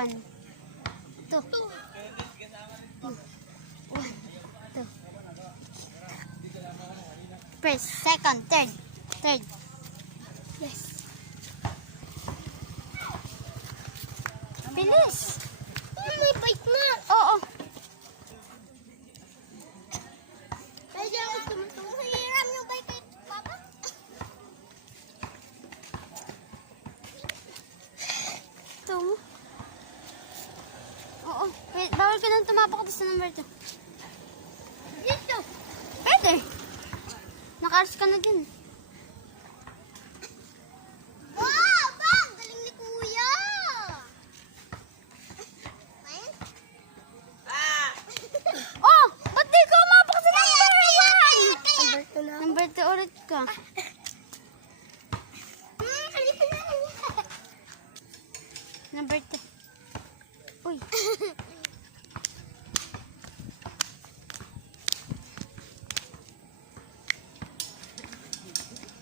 One. Two. One. Two. First, second, third. Third. Yes. Bilis. May bike na. Oo. Pwede ako tumutulong. Hiram yung bike kay Papa. Two. Oo. Wait, bawal ka nang tumapak sa number 2. Dito. Pwede. Nakaras ka na din. Wow! Bang! Galing ni Kuya! Ayun. Oh! Ba't di ka umapak sa number 1? na. Number 2 ulit ka. Halika na. Number 2. Uy.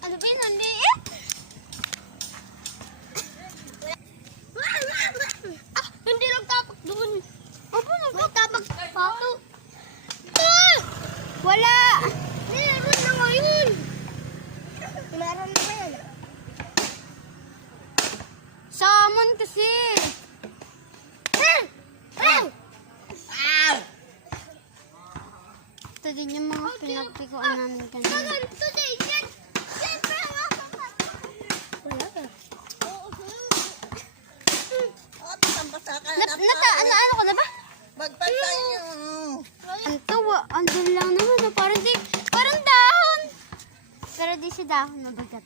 Ano ba yun? Hindi eh? Hindi nagtapak doon. Opo, Nagtapak pato. wala. Meron na ngayon. Meron na yan. Salmon kasi. Ito din yung mga pinagpikuan namin kanina. Today, siyempre ang wala ka. Ano ko na ba? Magpatay niyo. Ang tawa, andun lang naman. No? Parang dahon. Pero di siya dahon, mabagat.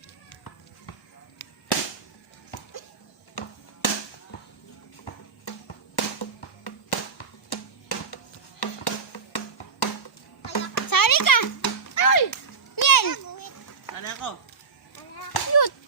Sari ka! Ay! Yan! Ano ako? Cute!